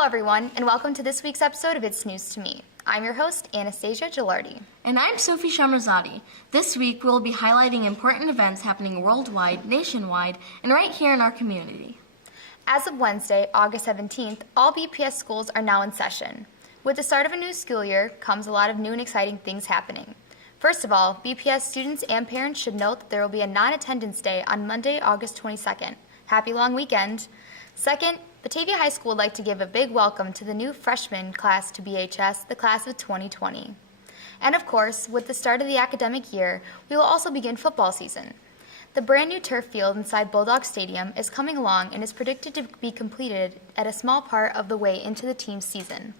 Hello everyone, and welcome to this week's episode of It's News to Me. I'm your host, Anastasia Gilardi. And I'm Sophie Shamrazadi. This week we'll be highlighting important events happening worldwide, nationwide, and right here in our community. As of Wednesday, August 17th, all BPS schools are now in session. With the start of a new school year comes a lot of new and exciting things happening. First of all, BPS students and parents should note that there will be a non-attendance day on Monday, August 22nd. Happy long weekend. Second, Batavia High School would like to give a big welcome to the new freshman class to BHS, the class of 2020. And of course, with the start of the academic year, we will also begin football season. The brand new turf field inside Bulldog Stadium is coming along and is predicted to be completed at a small part of the way into the team's season.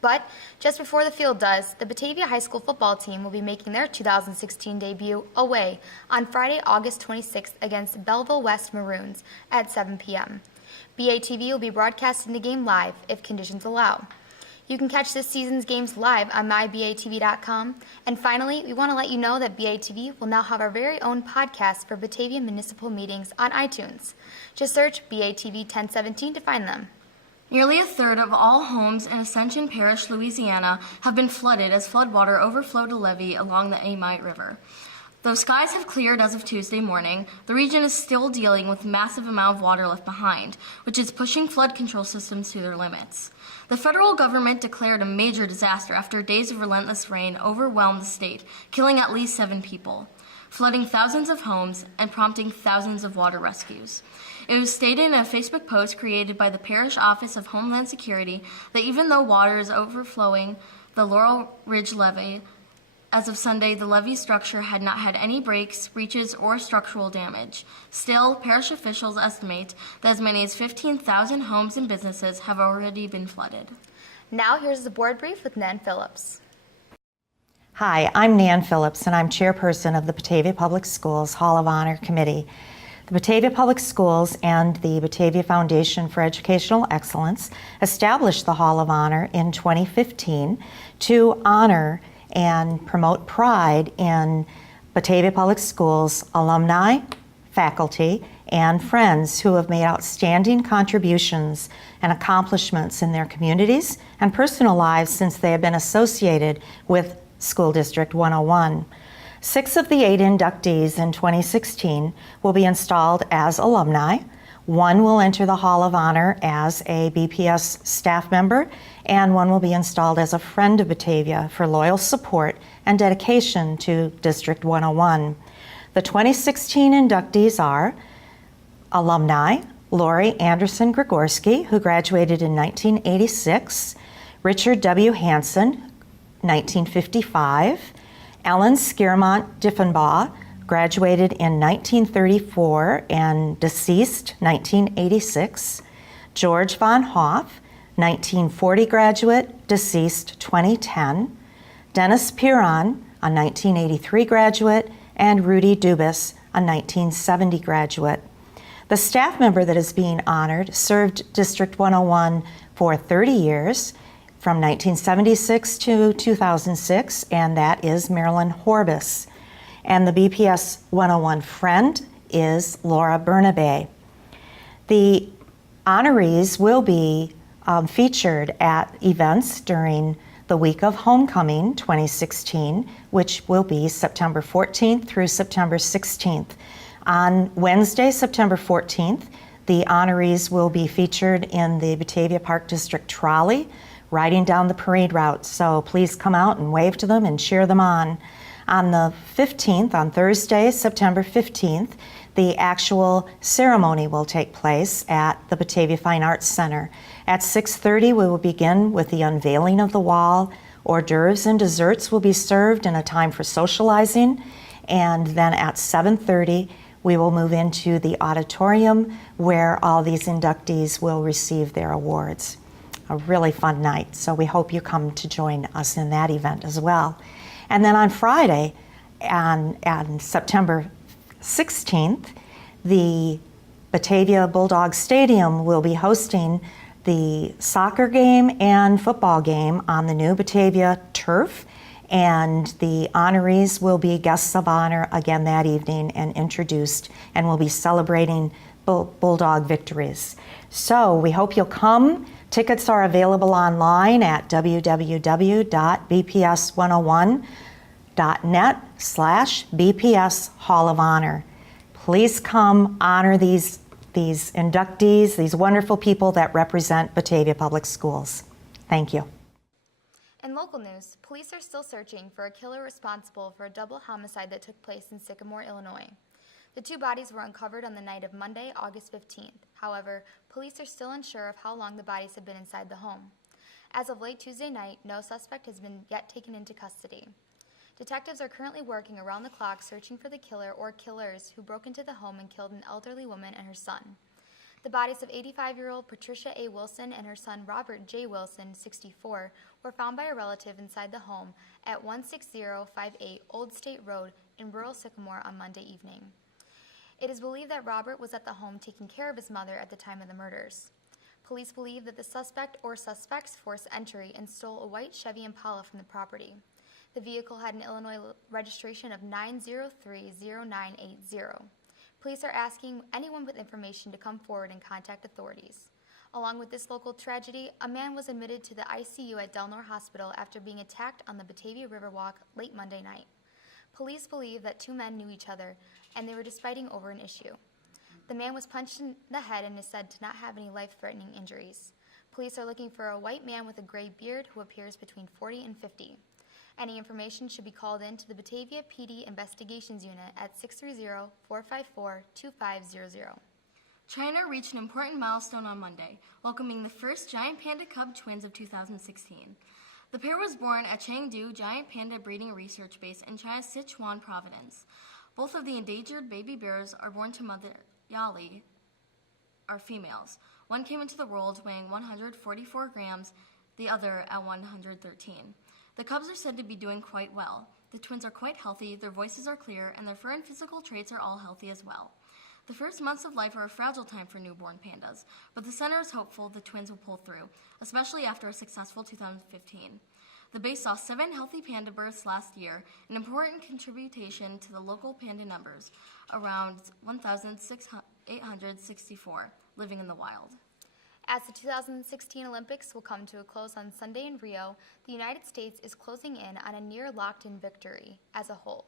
But just before the field does, the Batavia High School football team will be making their 2016 debut away on Friday, August 26th against Belleville West Maroons at 7 p.m. BATV will be broadcasting the game live if conditions allow. You can catch this season's games live on mybatv.com. And finally, we want to let you know that BATV will now have our very own podcast for Batavia municipal meetings on iTunes. Just search BATV 1017 to find them. Nearly a third of all homes in Ascension Parish, Louisiana, have been flooded as floodwater overflowed a levee along the Amite River. Though skies have cleared as of Tuesday morning, the region is still dealing with a massive amount of water left behind, which is pushing flood control systems to their limits. The federal government declared a major disaster after days of relentless rain overwhelmed the state, killing at least 7 people, flooding thousands of homes and prompting thousands of water rescues. It was stated in a Facebook post created by the Parish Office of Homeland Security that even though water is overflowing the Laurel Ridge Levee, as of Sunday, the levee structure had not had any breaks, breaches, or structural damage. Still, parish officials estimate that as many as 15,000 homes and businesses have already been flooded. Now here's the board brief with Nan Phillips. Hi, I'm Nan Phillips, and I'm chairperson of the Batavia Public Schools Hall of Honor Committee. The Batavia Public Schools and the Batavia Foundation for Educational Excellence established the Hall of Honor in 2015 to honor and promote pride in Batavia Public Schools alumni, faculty, and friends who have made outstanding contributions and accomplishments in their communities and personal lives since they have been associated with School District 101. 6 of the 8 inductees in 2016 will be installed as alumni. 1 will enter the Hall of Honor as a BPS staff member, and 1 will be installed as a friend of Batavia for loyal support and dedication to District 101. The 2016 inductees are alumni Lori Anderson Gregorski, who graduated in 1986, Richard W. Hansen, 1955, Ellen Skiermont Diffenbaugh, graduated in 1934 and deceased 1986, George Von Hoff, 1940 graduate, deceased 2010, Dennis Piron, a 1983 graduate, and Rudy Dubus, a 1970 graduate. The staff member that is being honored served District 101 for 30 years, from 1976 to 2006, and that is Marilyn Horbis. And the BPS 101 friend is Laura Bernabe. The honorees will be featured at events during the week of Homecoming 2016, which will be September 14th through September 16th. On Wednesday, September 14th, the honorees will be featured in the Batavia Park District trolley, riding down the parade route. So please come out and wave to them and cheer them on. On the 15th, on Thursday, September 15th, the actual ceremony will take place at the Batavia Fine Arts Center. At 6:30, we will begin with the unveiling of the wall. Hors d'oeuvres and desserts will be served in a time for socializing. And then at 7:30, we will move into the auditorium where all these inductees will receive their awards. A really fun night, so we hope you come to join us in that event as well. And then on Friday, on September 16th, the Batavia Bulldog Stadium will be hosting the soccer game and football game on the new Batavia turf, and the honorees will be guests of honor again that evening and introduced, and we'll be celebrating Bulldog victories. So we hope you'll come. Tickets are available online at www.bps101.net/BPS Hall of Honor. Please come honor these inductees, these wonderful people that represent Batavia Public Schools. Thank you. In local news, police are still searching for a killer responsible for a double homicide that took place in Sycamore, Illinois. The two bodies were uncovered on the night of Monday, August 15th. However, police are still unsure of how long the bodies have been inside the home. As of late Tuesday night, no suspect has been yet taken into custody. Detectives are currently working around the clock searching for the killer or killers who broke into the home and killed an elderly woman and her son. The bodies of 85-year-old Patricia A. Wilson and her son Robert J. Wilson, 64, were found by a relative inside the home at 16058 Old State Road in rural Sycamore on Monday evening. It is believed that Robert was at the home taking care of his mother at the time of the murders. Police believe that the suspect or suspects forced entry and stole a white Chevy Impala from the property. The vehicle had an Illinois registration of 9030980. Police are asking anyone with information to come forward and contact authorities. Along with this local tragedy, a man was admitted to the ICU at Delnor Hospital after being attacked on the Batavia Riverwalk late Monday night. Police believe that two men knew each other and they were just fighting over an issue. The man was punched in the head and is said to not have any life-threatening injuries. Police are looking for a white man with a gray beard who appears between 40 and 50. Any information should be called in to the Batavia PD Investigations Unit at 630-454-2500. China reached an important milestone on Monday, welcoming the first giant panda cub twins of 2016. The pair was born at Chengdu Giant Panda Breeding Research Base in China's Sichuan province. Both of the endangered baby bears are born to mother Yali, are females. One came into the world weighing 144 grams, the other at 113. The cubs are said to be doing quite well. The twins are quite healthy, their voices are clear, and their fur and physical traits are all healthy as well. The first months of life are a fragile time for newborn pandas, but the center is hopeful the twins will pull through, especially after a successful 2015. The base saw 7 healthy panda births last year, an important contribution to the local panda numbers, around 1,864 living in the wild. As the 2016 Olympics will come to a close on Sunday in Rio, the United States is closing in on a near locked-in victory as a whole.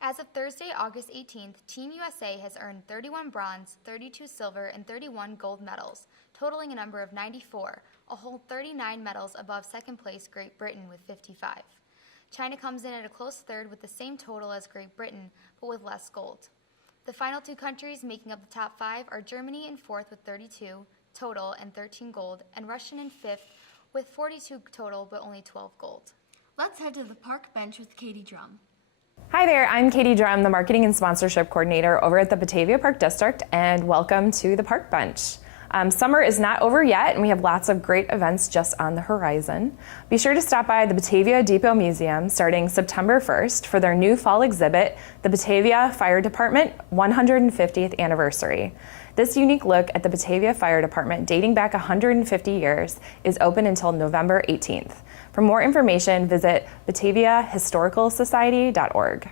As of Thursday, August 18th, Team USA has earned 31 bronze, 32 silver, and 31 gold medals, totaling a number of 94, a whole 39 medals above second place Great Britain with 55. China comes in at a close third with the same total as Great Britain, but with less gold. The final two countries making up the top 5 are Germany in fourth with 32 total and 13 gold, and Russia in fifth with 42 total but only 12 gold. Let's head to the park bench with Katie Drum. Hi there, I'm Katie Drum, the Marketing and Sponsorship Coordinator over at the Batavia Park District, and welcome to the Park Bench. Summer is not over yet, and we have lots of great events just on the horizon. Be sure to stop by the Batavia Depot Museum starting September 1st for their new fall exhibit, the Batavia Fire Department 150th Anniversary. This unique look at the Batavia Fire Department, dating back 150 years, is open until November 18th. For more information, visit bataviahistoricalsociety.org.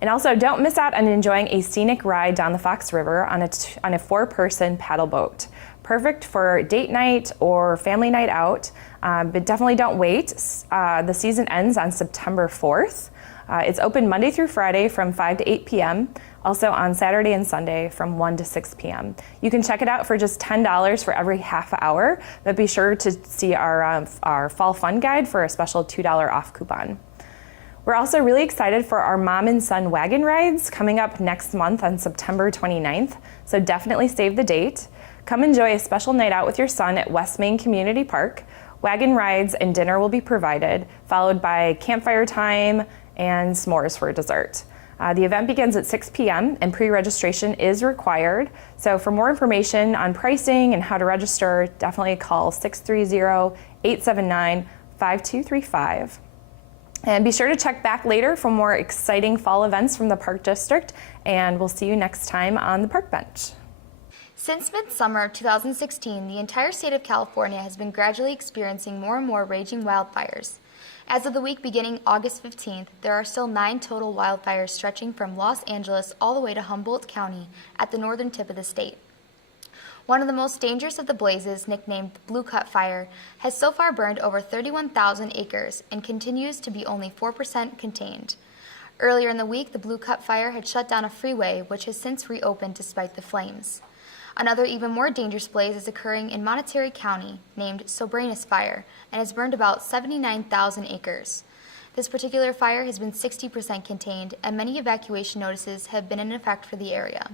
And also, don't miss out on enjoying a scenic ride down the Fox River on a 4-person paddle boat. Perfect for date night or family night out, but definitely don't wait. The season ends on September 4th. It's open Monday through Friday from 5 to 8 p.m., also on Saturday and Sunday from 1 to 6 p.m. You can check it out for just $10 for every half hour, but be sure to see our Fall Fun Guide for a special $2 off coupon. We're also really excited for our Mom and Son Wagon Rides coming up next month on September 29th, so definitely save the date. Come enjoy a special night out with your son at West Main Community Park. Wagon rides and dinner will be provided, followed by campfire time and s'mores for dessert. The event begins at 6 p.m. and pre-registration is required. So for more information on pricing and how to register, definitely call 630-879-5235. And be sure to check back later for more exciting fall events from the Park District, and we'll see you next time on the Park Bench. Since midsummer 2016, the entire state of California has been gradually experiencing more and more raging wildfires. As of the week beginning August 15th, there are still 9 total wildfires stretching from Los Angeles all the way to Humboldt County at the northern tip of the state. One of the most dangerous of the blazes, nicknamed the Blue Cut Fire, has so far burned over 31,000 acres and continues to be only 4% contained. Earlier in the week, the Blue Cut Fire had shut down a freeway, which has since reopened despite the flames. Another even more dangerous blaze is occurring in Monterey County, named Soberanes Fire, and has burned about 79,000 acres. This particular fire has been 60% contained, and many evacuation notices have been in effect for the area.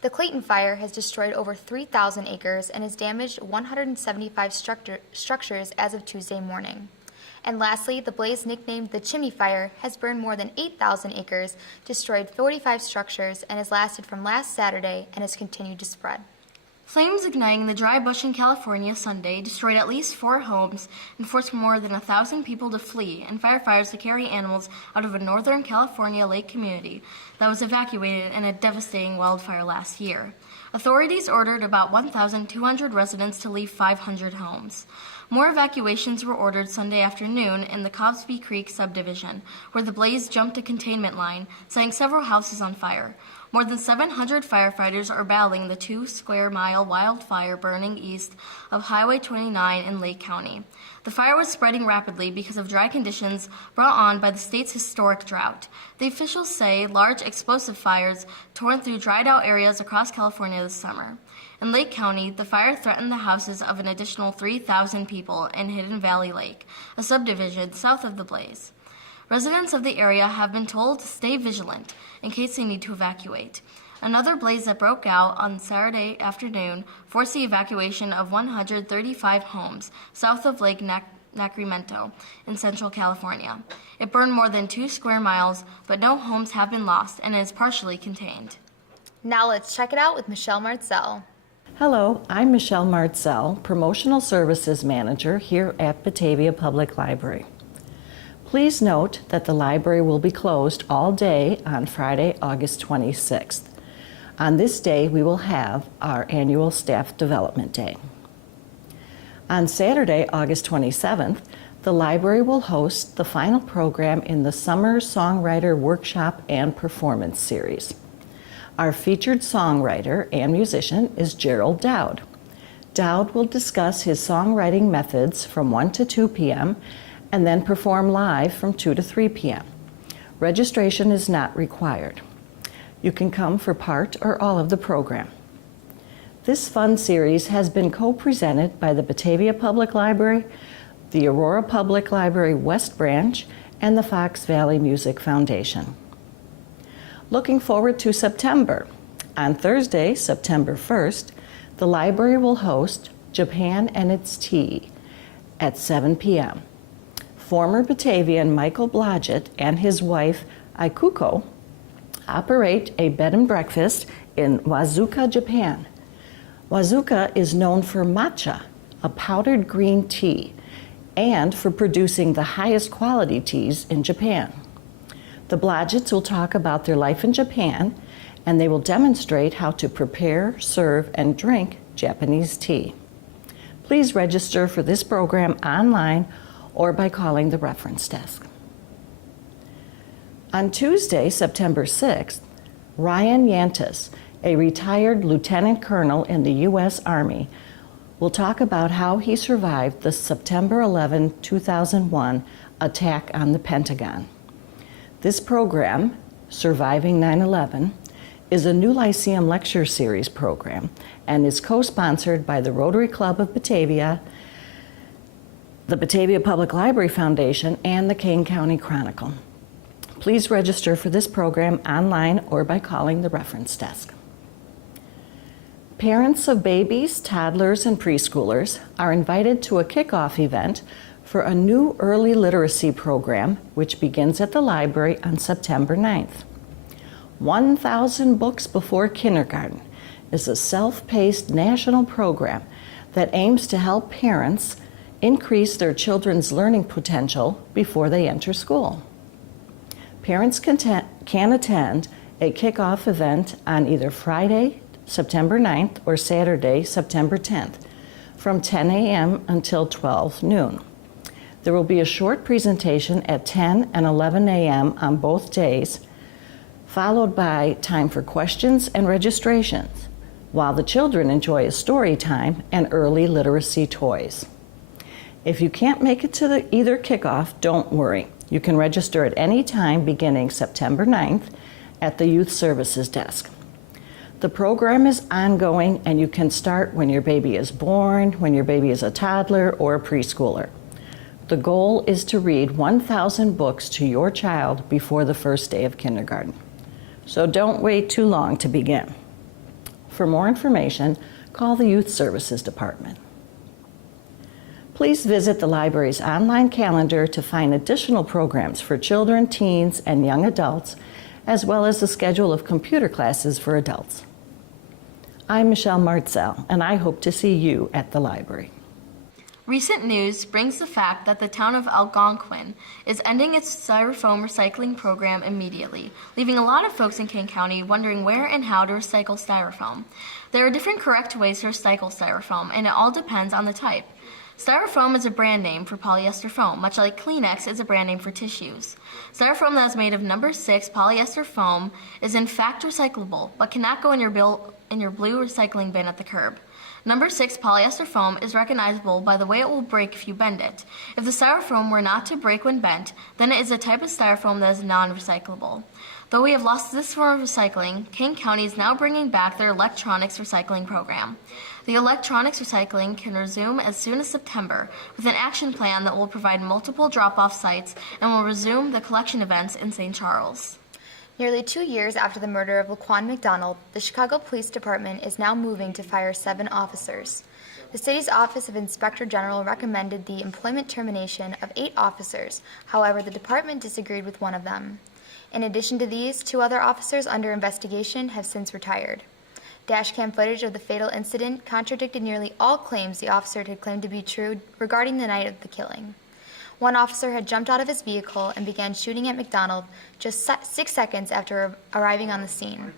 The Clayton Fire has destroyed over 3,000 acres and has damaged 175 structures as of Tuesday morning. And lastly, the blaze nicknamed the Chimney Fire has burned more than 8,000 acres, destroyed 45 structures, and has lasted from last Saturday and has continued to spread. Flames igniting the dry bush in California Sunday destroyed at least 4 homes and forced more than 1,000 people to flee and firefighters to carry animals out of a northern California lake community that was evacuated in a devastating wildfire last year. Authorities ordered about 1,200 residents to leave 500 homes. More evacuations were ordered Sunday afternoon in the Cosby Creek subdivision, where the blaze jumped a containment line, setting several houses on fire. More than 700 firefighters are battling the 2-square-mile wildfire burning east of Highway 29 in Lake County. The fire was spreading rapidly because of dry conditions brought on by the state's historic drought. The officials say large explosive fires torn through dried-out areas across California this summer. In Lake County, the fire threatened the houses of an additional 3,000 people in Hidden Valley Lake, a subdivision south of the blaze. Residents of the area have been told to stay vigilant in case they need to evacuate. Another blaze that broke out on Saturday afternoon forced the evacuation of 135 homes south of Lake Sacramento in Central California. It burned more than 2 square miles, but no homes have been lost and is partially contained. Now let's check it out with Michelle Martzel. Hello, I'm Michelle Martzel, Promotional Services Manager here at Batavia Public Library. Please note that the library will be closed all day on Friday, August 26th. On this day, we will have our annual Staff Development Day. On Saturday, August 27th, the library will host the final program in the Summer Songwriter Workshop and Performance Series. Our featured songwriter and musician is Gerald Dowd. Dowd will discuss his songwriting methods from 1 to 2 p.m. and then perform live from 2 to 3 p.m. Registration is not required. You can come for part or all of the program. This fun series has been co-presented by the Batavia Public Library, the Aurora Public Library West Branch, and the Fox Valley Music Foundation. Looking forward to September. On Thursday, September 1st, the library will host Japan and Its Tea at 7 p.m. Former Batavian Michael Blodgett and his wife Aikuko operate a bed and breakfast in Wazuka, Japan. Wazuka is known for matcha, a powdered green tea, and for producing the highest quality teas in Japan. The Blodgetts will talk about their life in Japan, and they will demonstrate how to prepare, serve, and drink Japanese tea. Please register for this program online or by calling the reference desk. On Tuesday, September 6th, Ryan Yantis, a retired lieutenant colonel in the U.S. Army, will talk about how he survived the September 11, 2001 attack on the Pentagon. This program, Surviving 9/11, is a new Lyceum Lecture Series program and is co-sponsored by the Rotary Club of Batavia, the Batavia Public Library Foundation, and the Kane County Chronicle. Please register for this program online or by calling the reference desk. Parents of babies, toddlers, and preschoolers are invited to a kickoff event for a new early literacy program which begins at the library on September 9th. 1,000 Books Before Kindergarten is a self-paced national program that aims to help parents increase their children's learning potential before they enter school. Parents can attend a kickoff event on either Friday, September 9th, or Saturday, September 10th, from 10 a.m. until 12 noon. There will be a short presentation at 10 and 11 a.m. on both days, followed by time for questions and registrations. while the children enjoy a story time and early literacy toys. If you can't make it to either kickoff, don't worry. You can register at any time beginning September 9th at the Youth Services Desk. The program is ongoing and you can start when your baby is born, when your baby is a toddler or a preschooler. The goal is to read 1,000 books to your child before the first day of kindergarten. So don't wait too long to begin. For more information, call the Youth Services Department. Please visit the library's online calendar to find additional programs for children, teens, and young adults, as well as the schedule of computer classes for adults. I'm Michelle Martzel, and I hope to see you at the library. Recent news brings the fact that the town of Algonquin is ending its styrofoam recycling program immediately, leaving a lot of folks in Kane County wondering where and how to recycle styrofoam. There are different correct ways to recycle styrofoam, and it all depends on the type. Styrofoam is a brand name for polyester foam, much like Kleenex is a brand name for tissues. Styrofoam that is made of number 6 polyester foam is in fact recyclable, but cannot go in your blue recycling bin at the curb. Number 6 polyester foam is recognizable by the way it will break if you bend it. If the styrofoam were not to break when bent, then it is a type of styrofoam that is non-recyclable. Though we have lost this form of recycling, Kane County is now bringing back their electronics recycling program. The electronics recycling can resume as soon as September with an action plan that will provide multiple drop-off sites and will resume the collection events in St. Charles. Nearly 2 years after the murder of Laquan McDonald, the Chicago Police Department is now moving to fire 7 officers. The city's Office of Inspector General recommended the employment termination of 8 officers. However, the department disagreed with one of them. In addition to these, 2 other officers under investigation have since retired. Dashcam footage of the fatal incident contradicted nearly all claims the officer had claimed to be true regarding the night of the killing. One officer had jumped out of his vehicle and began shooting at McDonald just 6 seconds after arriving on the scene.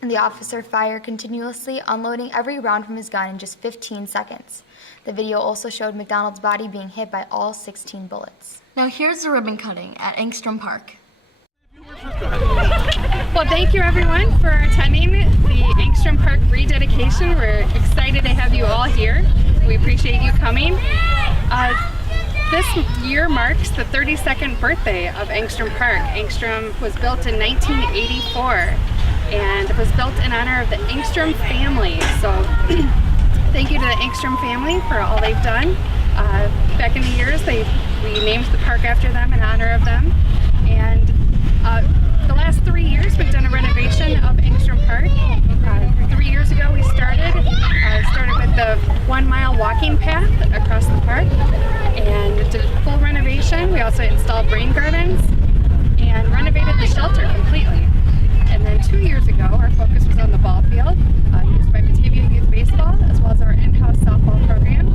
And the officer fired continuously, unloading every round from his gun in just 15 seconds. The video also showed McDonald's body being hit by all 16 bullets. Now here's the ribbon cutting at Engstrom Park. Well, thank you everyone for attending the Engstrom Park rededication. We're excited to have you all here. We appreciate you coming. This year marks the 32nd birthday of Engstrom Park. Engstrom was built in 1984 and it was built in honor of the Engstrom family. So thank you to the Engstrom family for all they've done. Back in the years, we named the park after them in honor of them. And the last 3 years, we've done a renovation of Engstrom Park. 3 years ago, we started with the 1 mile walking path across the park and did a full renovation. We also installed rain gardens and renovated the shelter completely. And then 2 years ago, our focus was on the ball field, used by Batavia Youth Baseball, as well as our in-house softball program.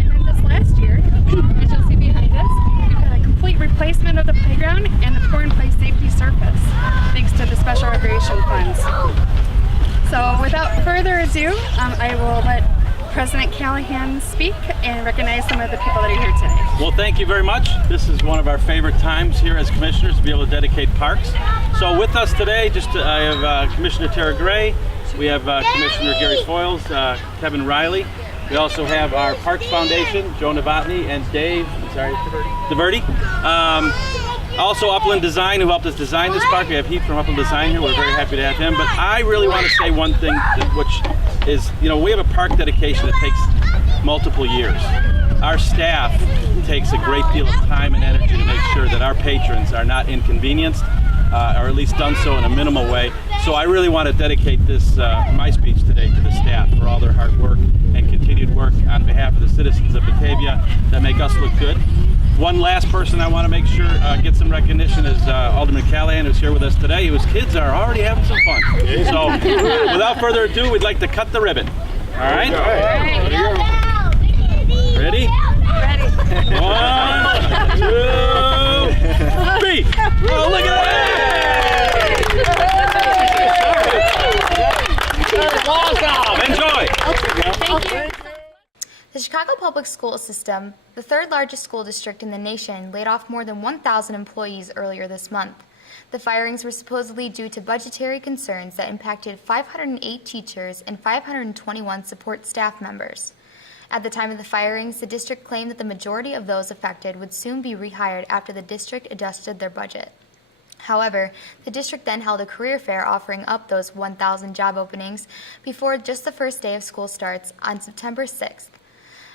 And then this last year, as you'll see behind us, we've had a complete replacement of the playground and the pour-in-place safety surface, thanks to the special recreation funds. So without further ado, I will let President Callahan speak and recognize some of the people that are here today. Well, thank you very much. This is one of our favorite times here as commissioners to be able to dedicate parks. So with us today, I have Commissioner Tara Gray, we have Commissioner Gary Foils, Kevin Riley. We also have our Parks Foundation, Joe Novotny and Dave DeVerde. Also Upland Design, who helped us design this park. We have Heath from Upland Design here. We're very happy to have him. But I really want to say one thing, which is, we have a park dedication that takes multiple years. Our staff takes a great deal of time and energy to make sure that our patrons are not inconvenienced, or at least done so in a minimal way. So I really want to dedicate my speech today to the staff for all their hard work and continued work on behalf of the citizens of Batavia that make us look good. One last person I want to make sure gets some recognition is Alderman Callahan, who's here with us today, whose kids are already having some fun. So without further ado, we'd like to cut the ribbon. All right? Ready? Ready. 1, 2, 3. Oh, look at that! Awesome! Enjoy! Thank you. The Chicago Public School System, the 3rd largest school district in the nation, laid off more than 1,000 employees earlier this month. The The firings were supposedly due to budgetary concerns that impacted 508 teachers and 521 support staff members. At the time of the firings, the district claimed that the majority of those affected would soon be rehired after the district adjusted their budget. However, the district then held a career fair offering up those 1,000 job openings before just the first day of school starts on September 6th.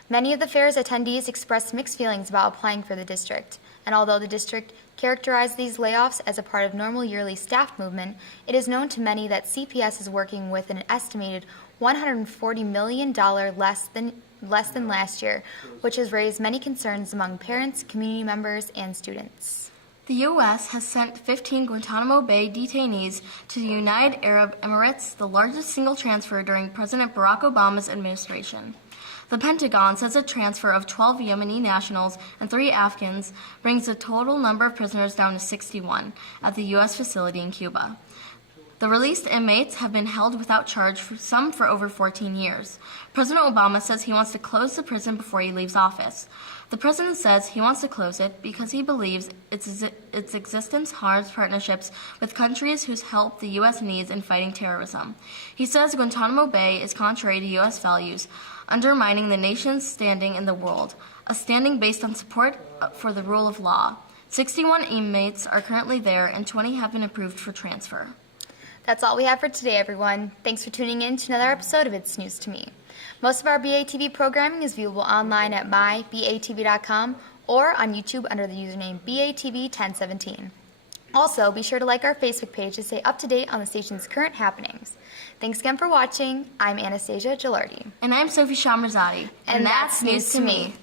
Many of the fair's attendees expressed mixed feelings about applying for the district, and although the district characterized these layoffs as a part of normal yearly staff movement, it is known to many that CPS is working with an estimated $140 million less than last year, which has raised many concerns among parents, community members, and students. The U.S. has sent 15 Guantanamo Bay detainees to the United Arab Emirates, the largest single transfer during President Barack Obama's administration. The Pentagon says a transfer of 12 Yemeni nationals and 3 Afghans brings the total number of prisoners down to 61 at the U.S. facility in Cuba. The released inmates have been held without charge, some for over 14 years. President Obama says he wants to close the prison before he leaves office. The president says he wants to close it because he believes its existence harms partnerships with countries whose help the U.S. needs in fighting terrorism. He says Guantanamo Bay is contrary to U.S. values, undermining the nation's standing in the world, a standing based on support for the rule of law. 61 inmates are currently there, and 20 have been approved for transfer. That's all we have for today, everyone. Thanks for tuning in to another episode of It's News to Me. Most of our BATV programming is viewable online at mybatv.com or on YouTube under the username BATV1017. Also, be sure to like our Facebook page to stay up to date on the station's current happenings. Thanks again for watching. I'm Anastasia Gilardi. And I'm Sophie Shamrazadi. And that's News to Me.